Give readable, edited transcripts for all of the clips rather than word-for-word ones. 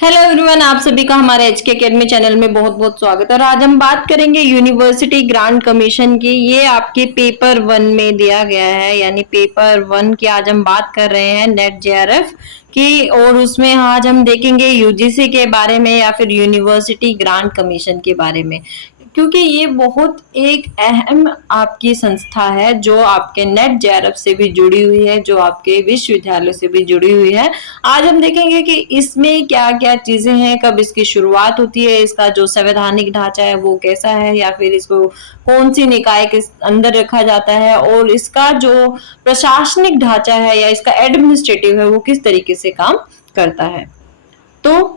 Hello everyone, आप सभी का हमारे एचके एकेडमी चैनल में बहुत बहुत स्वागत है। और आज हम बात करेंगे यूनिवर्सिटी ग्रांट कमीशन की। ये आपके पेपर 1 में दिया गया है, यानी पेपर 1 की आज हम बात कर रहे हैं नेट जेआरएफ की। और उसमें आज हम देखेंगे यूजीसी के बारे में या फिर यूनिवर्सिटी ग्रांट कमीशन के बारे में, क्योंकि ये बहुत एक अहम आपकी संस्था है जो आपके नेट जेआरएफ से भी जुड़ी हुई है, जो आपके विश्वविद्यालय से भी जुड़ी हुई है। आज हम देखेंगे कि इसमें क्या क्या चीजें हैं, कब इसकी शुरुआत होती है, इसका जो संवैधानिक ढांचा है वो कैसा है, या फिर इसको कौन सी निकाय के अंदर रखा जाता है, और इसका जो प्रशासनिक ढांचा है या इसका एडमिनिस्ट्रेटिव है वो किस तरीके से काम करता है। तो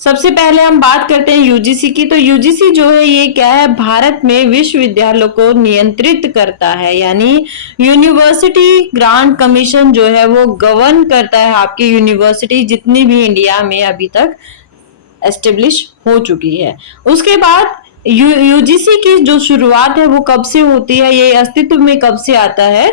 सबसे पहले हम बात करते हैं यूजीसी की। तो यूजीसी जो है ये क्या है, भारत में विश्वविद्यालयों को नियंत्रित करता है, यानी यूनिवर्सिटी ग्रांट कमीशन जो है वो गवर्न करता है आपकी यूनिवर्सिटी जितनी भी इंडिया में अभी तक एस्टेब्लिश हो चुकी है। उसके बाद यूजीसी की जो शुरुआत है वो कब से होती है, ये अस्तित्व में कब से आता है,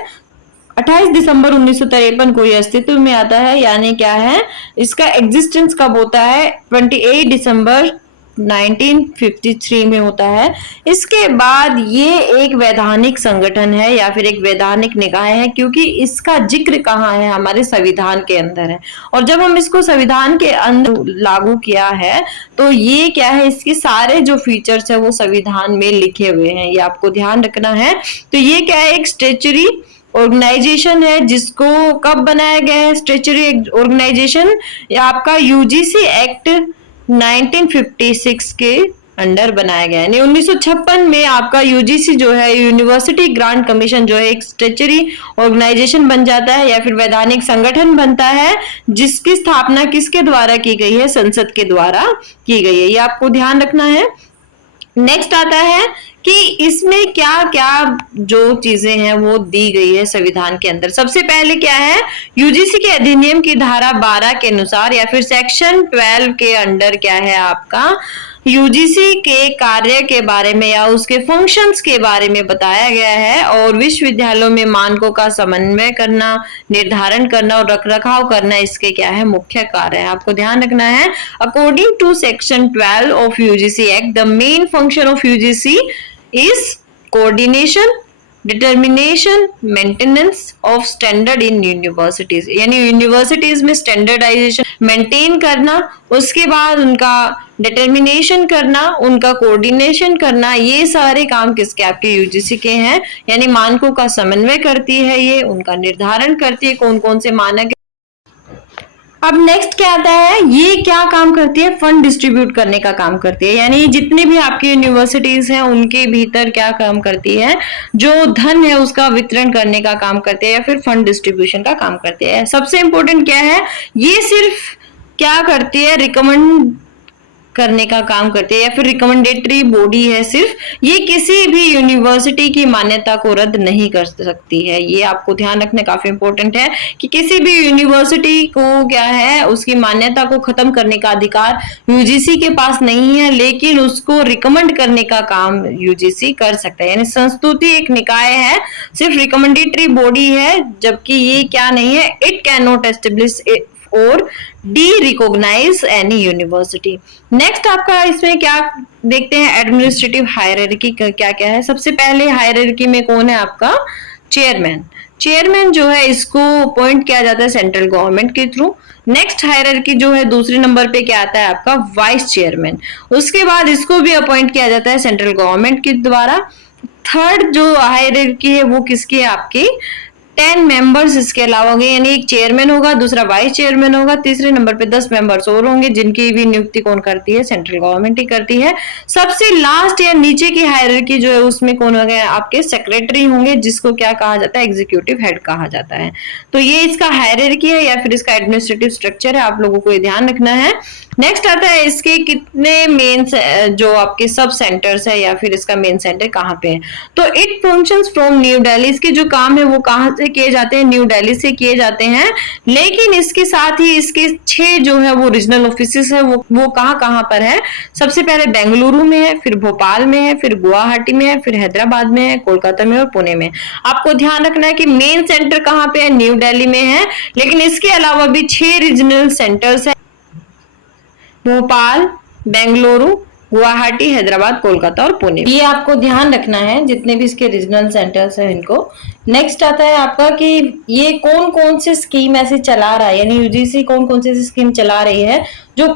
28 दिसंबर 1953 को ये अस्तित्व में आता है। यानी क्या है, इसका एग्जिस्टेंस कब होता है, 28 दिसंबर 1953 में होता है। इसके बाद ये एक वैधानिक संगठन है या फिर एक वैधानिक निकाय है, क्योंकि इसका जिक्र कहाँ है, हमारे संविधान के अंदर है। और जब हम इसको संविधान के अंदर लागू किया है तो ये क्या है, इसके सारे जो फीचर्स है वो संविधान में लिखे हुए हैं, ये आपको ध्यान रखना है। तो ये क्या है, एक स्टेचुरी ऑर्गेनाइजेशन है जिसको कब बनाया गया है, स्टेचुरी ऑर्गेनाइजेशन आपका यूजीसी एक्ट 1956 के अंडर बनाया गया है। 1956 में आपका यूजीसी जो है, यूनिवर्सिटी ग्रांट कमीशन जो है, एक स्टेचुरी ऑर्गेनाइजेशन बन जाता है या फिर वैधानिक संगठन बनता है, जिसकी स्थापना किसके द्वारा की गई है, संसद के द्वारा की गई है। ये आपको ध्यान रखना है। नेक्स्ट आता है कि इसमें क्या क्या जो चीजें हैं वो दी गई है संविधान के अंदर। सबसे पहले क्या है, यूजीसी के अधिनियम की धारा 12 के अनुसार या फिर सेक्शन 12 के अंडर क्या है आपका, यूजीसी के कार्य के बारे में या उसके फंक्शंस के बारे में बताया गया है। और विश्वविद्यालयों में मानकों का समन्वय करना, निर्धारण करना और रखरखाव करना इसके क्या है, मुख्य कार्य है। आपको ध्यान रखना है, according to section 12 of UGC act the main function of UGC is coordination, determination, maintenance of standard in universities, यानी यूनिवर्सिटीज में स्टैंडर्डाइजेशन मेंटेन करना, उसके बाद उनका डिटर्मिनेशन करना, उनका कोऑर्डिनेशन करना, ये सारे काम किसके, आपके यूजीसी के हैं। यानी मानकों का समन्वय करती है, ये उनका निर्धारण करती है कौन कौन से मानक। अब नेक्स्ट क्या आता है, ये क्या काम करती है, फंड डिस्ट्रीब्यूट करने का काम करती है। यानी जितने भी आपकी यूनिवर्सिटीज हैं उनके भीतर क्या काम करती है, जो धन है उसका वितरण करने का काम करती है या फिर फंड डिस्ट्रीब्यूशन का काम करती है। सबसे इंपॉर्टेंट क्या है, ये सिर्फ क्या करती है, रिकमेंड करने का काम करती है या फिर रिकमेंडेटरी बॉडी है सिर्फ, ये किसी भी यूनिवर्सिटी की मान्यता को रद्द नहीं कर सकती है। ये आपको ध्यान रखना काफी इंपॉर्टेंट है कि किसी भी यूनिवर्सिटी को क्या है, उसकी मान्यता को खत्म करने का अधिकार यूजीसी के पास नहीं है, लेकिन उसको रिकमेंड करने का काम यूजीसी कर सकता है। यानी संस्तुति एक निकाय है, सिर्फ रिकमेंडेटरी बॉडी है, जबकि ये क्या नहीं है, इट कैन नॉट एस्टेब्लिश और derecognise any university. Next आपका इसमें क्या देखते हैं, एडमिनिस्ट्रेटिव हायरार्की क्या क्या है। सबसे पहले हायरार्की में कौन है आपका, चेयरमैन। चेयरमैन जो है इसको अपॉइंट किया जाता है सेंट्रल गवर्नमेंट के थ्रू। नेक्स्ट हायरार्की जो है दूसरे नंबर पे क्या आता है आपका, वाइस चेयरमैन। उसके बाद इसको भी अपॉइंट किया जाता है सेंट्रल गवर्नमेंट के द्वारा। थर्ड जो हायरार्की है वो किसकी है, आपकी 10 मेंबर्स इसके अलावा होंगे, यानी एक चेयरमैन होगा, दूसरा वाइस चेयरमैन होगा, तीसरे नंबर पे 10 मेंबर्स और होंगे, जिनकी भी नियुक्ति कौन करती है, सेंट्रल गवर्नमेंट ही करती है। सबसे लास्ट या नीचे की हायरार्की जो है उसमें कौन हो गया, आपके सेक्रेटरी होंगे, जिसको क्या कहा जाता है, एग्जीक्यूटिव हेड कहा जाता है। तो ये इसका हायरार्की है या फिर इसका एडमिनिस्ट्रेटिव स्ट्रक्चर है, आप लोगों को ये ध्यान रखना है। नेक्स्ट आता है इसके कितने मेन जो आपके सब सेंटर्स है या फिर इसका मेन सेंटर कहाँ पे है। तो it functions from new Delhi, इसके जो काम है वो कहाँ से किए जाते हैं, न्यू दिल्ली से किए जाते हैं। लेकिन इसके साथ ही इसके 6 जो है वो रीजनल ऑफिसेस है, वो कहाँ कहाँ पर है, सबसे पहले बेंगलुरु में है, फिर भोपाल में है, फिर गुवाहाटी में है, फिर हैदराबाद में है, कोलकाता में और पुणे में। आपको ध्यान रखना है कि मेन सेंटर कहाँ पे है, न्यू दिल्ली में है, लेकिन इसके अलावा भी 6 रीजनल सेंटर्स है। भोपाल, बेंगलुरु, गुवाहाटी, हैदराबाद, कोलकाता और पुणे। ये आपको ध्यान रखना है जितने भी इसके रीजनल सेंटर्स हैं इनको। नेक्स्ट आता है आपका कि ये कौन कौन सी स्कीम ऐसे चला रहा है, यानी यूजीसी कौन कौन सी स्कीम चला रही है जो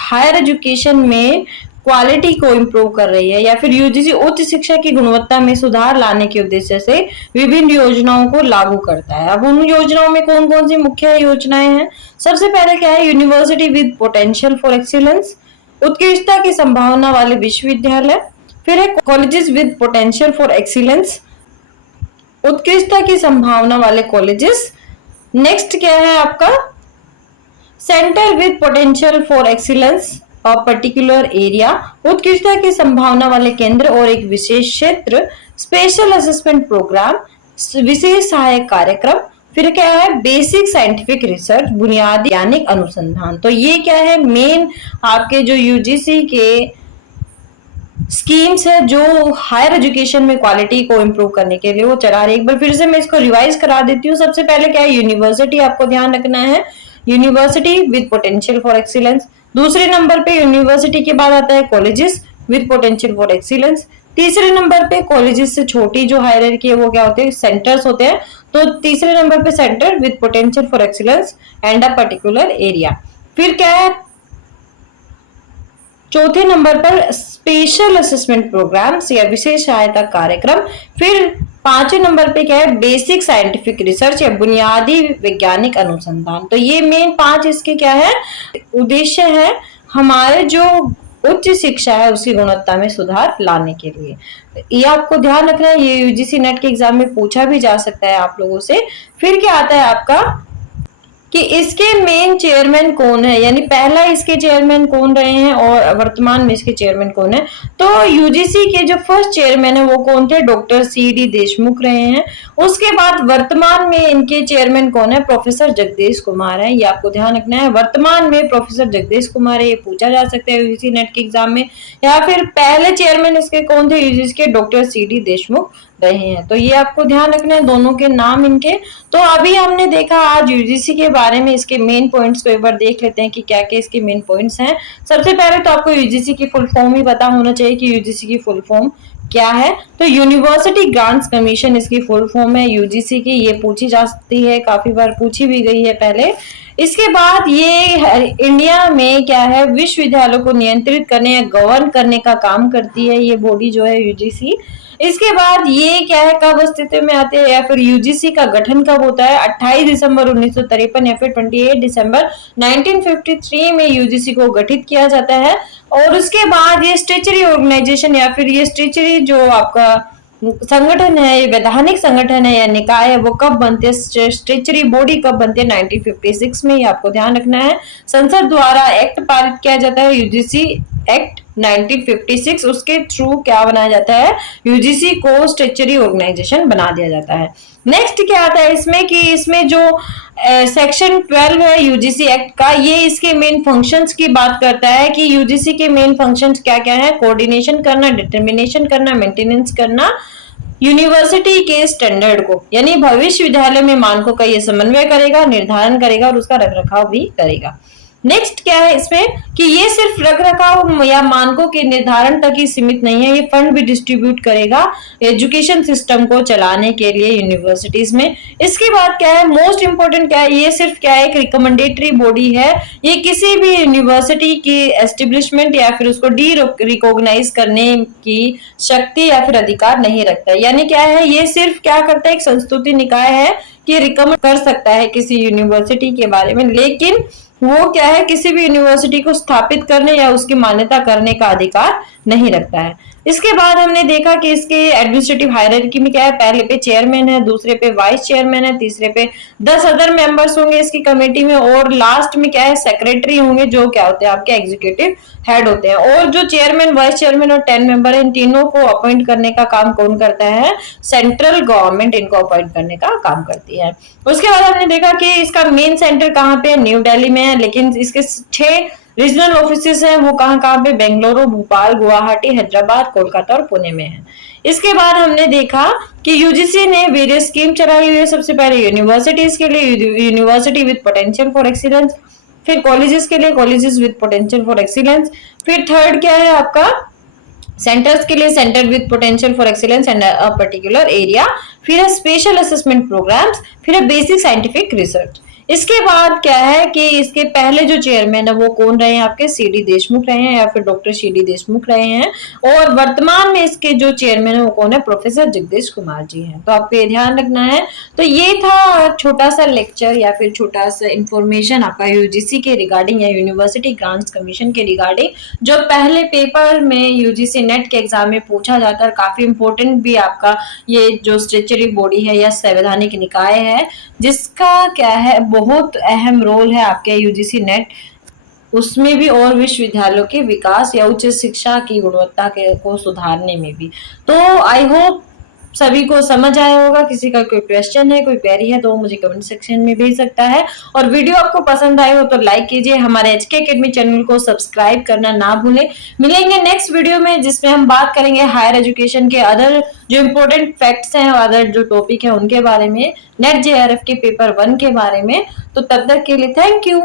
हायर एजुकेशन में क्वालिटी को इम्प्रूव कर रही है, या फिर यूजीसी उच्च शिक्षा की गुणवत्ता में सुधार लाने के उद्देश्य से विभिन्न योजनाओं को लागू करता है। अब उन योजनाओं में कौन कौन सी मुख्य योजनाएं हैं? सबसे पहले क्या है, university with potential for excellence, उत्कृष्टता की संभावना वाले विश्वविद्यालय। फिर है colleges with potential for excellence, उत्कृष्टता की संभावना वाले कॉलेजेस। नेक्स्ट क्या है आपका, centre with potential for excellence और पर्टिकुलर एरिया, उत्कृष्टता की संभावना वाले केंद्र और एक विशेष क्षेत्र। स्पेशल असेसमेंट प्रोग्राम, विशेष सहायक कार्यक्रम। फिर क्या है, बेसिक साइंटिफिक रिसर्च, बुनियादी वैज्ञानिक अनुसंधान। तो ये क्या है, मेन आपके जो यूजीसी के स्कीम्स है जो हायर एजुकेशन में क्वालिटी को इम्प्रूव करने के लिए वो चला रही है। एक बार फिर से मैं इसको रिवाइज करा देती हूँ। सबसे पहले क्या है, यूनिवर्सिटी आपको ध्यान रखना है, university with potential for excellence. दूसरे नंबर पे यूनिवर्सिटी के बाद आता है colleges with potential for excellence. तीसरे नंबर पे कॉलेजेस से छोटी जो हायरार्की है वो क्या होते हैं, सेंटर्स होते हैं। तो तीसरे नंबर पे centre with potential for excellence and a particular area. फिर क्या है, चौथे नंबर पर स्पेशल असेसमेंट प्रोग्राम्स या विशेष सहायता कार्यक्रम। फिर पांचवें नंबर पे क्या है, बेसिक साइंटिफिक रिसर्च या बुनियादी वैज्ञानिक अनुसंधान। तो ये मेन 5 इसके क्या है, उद्देश्य है हमारे जो उच्च शिक्षा है उसकी गुणवत्ता में सुधार लाने के लिए। ये आपको ध्यान रखना है, ये यूजीसी नेट के एग्जाम में पूछा भी जा सकता है आप लोगों से। फिर क्या आता है आपका कि इसके मेन चेयरमैन कौन है, यानी पहला इसके चेयरमैन कौन रहे हैं और वर्तमान में इसके चेयरमैन कौन है। तो यूजीसी के जो फर्स्ट चेयरमैन है वो कौन थे, डॉक्टर सीडी देशमुख रहे हैं। उसके बाद वर्तमान में इनके चेयरमैन कौन है, प्रोफेसर जगदीश कुमार है। ये आपको ध्यान रखना है, वर्तमान में प्रोफेसर जगदीश कुमार है, ये पूछा जा सकता है यूजीसी नेट के एग्जाम में। या फिर पहले चेयरमैन इसके कौन थे, यूजीसी के डॉक्टर सीडी देशमुख रहे हैं। तो ये आपको ध्यान रखना है, दोनों के नाम इनके। तो अभी हमने देखा आज यूजीसी के बारे में, इसके मेन पॉइंट्स को एक बार देख लेते हैं कि क्या क्या इसके मेन पॉइंट्स हैं। सबसे पहले तो आपको यूजीसी की फुल फॉर्म ही पता होना चाहिए कि यूजीसी की फुल फॉर्म क्या है। तो यूनिवर्सिटी ग्रांट्स कमीशन इसकी फुल फॉर्म है यूजीसी की, ये पूछी जा सकती है, काफी बार पूछी भी गई है पहले। इसके बाद ये इंडिया में क्या है, विश्वविद्यालयों को नियंत्रित करने या गवर्न करने का काम करती है ये बॉडी जो है यूजीसी। इसके बाद ये क्या है, कब अस्तित्व में आते हैं या फिर यूजीसी का गठन कब होता है, 28 दिसंबर 1953 या फिर 28 दिसंबर 1953 में यूजीसी को गठित किया जाता है। और उसके बाद ये स्टेचुटरी ऑर्गेनाइजेशन या फिर ये स्टेचुटरी जो आपका संगठन है, ये वैधानिक संगठन है या निकाय है, वो कब बनते हैं, स्टेचुटरी बॉडी कब बनते हैं, 1956 में। ये आपको ध्यान रखना है। संसद द्वारा एक्ट पारित किया जाता है, यूजीसी एक्ट 1956, उसके थ्रू क्या बनाया जाता है, यूजीसी को स्टेचुटरी ऑर्गेनाइजेशन बना दिया जाता है। नेक्स्ट क्या आता है इसमें कि इसमें जो सेक्शन 12 है यूजीसी एक्ट का, ये इसके मेन फंक्शंस की बात करता है कि यूजीसी के मेन फंक्शंस क्या क्या है, कोऑर्डिनेशन करना, डिटर्मिनेशन करना, मेंटेनेंस करना यूनिवर्सिटी के स्टैंडर्ड को, यानी भविष्य विद्यालय में मानकों का ये समन्वय करेगा, निर्धारण करेगा और उसका रखरखाव भी करेगा। नेक्स्ट क्या है इसमें कि ये सिर्फ रखरखाव या मानकों के निर्धारण तक ही सीमित नहीं है, ये फंड भी डिस्ट्रीब्यूट करेगा एजुकेशन सिस्टम को चलाने के लिए यूनिवर्सिटीज में। इसके बाद क्या है, मोस्ट इंपोर्टेंट क्या है, ये सिर्फ क्या है, एक रिकमेंडेटरी बॉडी है, ये किसी भी यूनिवर्सिटी की एस्टेब्लिशमेंट या फिर उसको डी रिकॉग्नाइज करने की शक्ति या फिर अधिकार नहीं रखता है। यानी क्या है, ये सिर्फ क्या करता है, एक संस्तुति निकाय है कि रिकमेंड कर सकता है किसी यूनिवर्सिटी के बारे में, लेकिन वो क्या है, किसी भी यूनिवर्सिटी को स्थापित करने या उसकी मान्यता करने का अधिकार नहीं रखता है। इसके बाद हमने देखा कि इसके एडमिनिस्ट्रेटिव हायरार्की में क्या है, पहले पे चेयरमैन है, दूसरे पे वाइस चेयरमैन है, तीसरे पे 10 अदर मेंबर्स होंगे इसकी कमेटी में, और लास्ट में क्या है, सेक्रेटरी होंगे जो क्या होते हैं आपके एग्जीक्यूटिव हेड होते हैं। और जो चेयरमैन, वाइस चेयरमैन और 10 मेंबर है, इन तीनों को अपॉइंट करने का काम कौन करता है, सेंट्रल गवर्नमेंट इनको अपॉइंट करने का काम करती है। उसके बाद हमने देखा कि इसका मेन सेंटर कहाँ पे, न्यू दिल्ली में है, लेकिन इसके 6 रीजनल ऑफिसेस हैं, वो कहाँ कहाँ पे, बेंगलुरु, भोपाल, गुवाहाटी, हैदराबाद, कोलकाता और पुणे में है। इसके बाद हमने देखा कि यूजीसी ने वेरियस स्कीम चलाई हुई है। सबसे पहले यूनिवर्सिटीज के लिए university with potential for excellence, फिर कॉलेजेस के लिए colleges with potential for excellence. फिर थर्ड क्या है आपका, सेंटर्स के लिए centre with potential for excellence and a particular area. फिर है स्पेशल असेसमेंट प्रोग्राम्स। फिर है बेसिक साइंटिफिक रिसर्च। इसके बाद क्या है कि इसके पहले जो चेयरमैन है वो कौन रहे हैं आपके, सी डी देशमुख रहे हैं या फिर डॉक्टर सी डी देशमुख रहे हैं। और वर्तमान में इसके जो चेयरमैन है वो कौन है, प्रोफेसर जगदीश कुमार जी हैं। तो आपको ये ध्यान रखना है। तो ये था छोटा सा लेक्चर या फिर छोटा सा इंफॉर्मेशन आपका यूजीसी के रिगार्डिंग या यूनिवर्सिटी ग्रांट्स कमीशन के रिगार्डिंग, जो पहले पेपर में यूजीसी नेट के एग्जाम में पूछा जाता है। काफी इंपॉर्टेंट भी आपका ये जो स्टेचुटरी बॉडी है या संवैधानिक निकाय है, जिसका क्या है बहुत अहम रोल है आपके यूजीसी नेट, उसमें भी और विश्वविद्यालयों के विकास या उच्च शिक्षा की गुणवत्ता के को सुधारने में भी। तो आई होप सभी को समझ आया होगा। किसी का कोई क्वेश्चन है, कोई क्वेरी है तो मुझे कमेंट सेक्शन में भेज सकता है। और वीडियो आपको पसंद आए हो तो लाइक कीजिए, हमारे एचके एकेडमी चैनल को सब्सक्राइब करना ना भूलें। मिलेंगे नेक्स्ट वीडियो में जिसमें हम बात करेंगे हायर एजुकेशन के अदर जो इम्पोर्टेंट फैक्ट्स हैं और अदर जो टॉपिक है उनके बारे में, नेट जेआरएफ के पेपर 1 के बारे में। तो तब तक के लिए थैंक यू।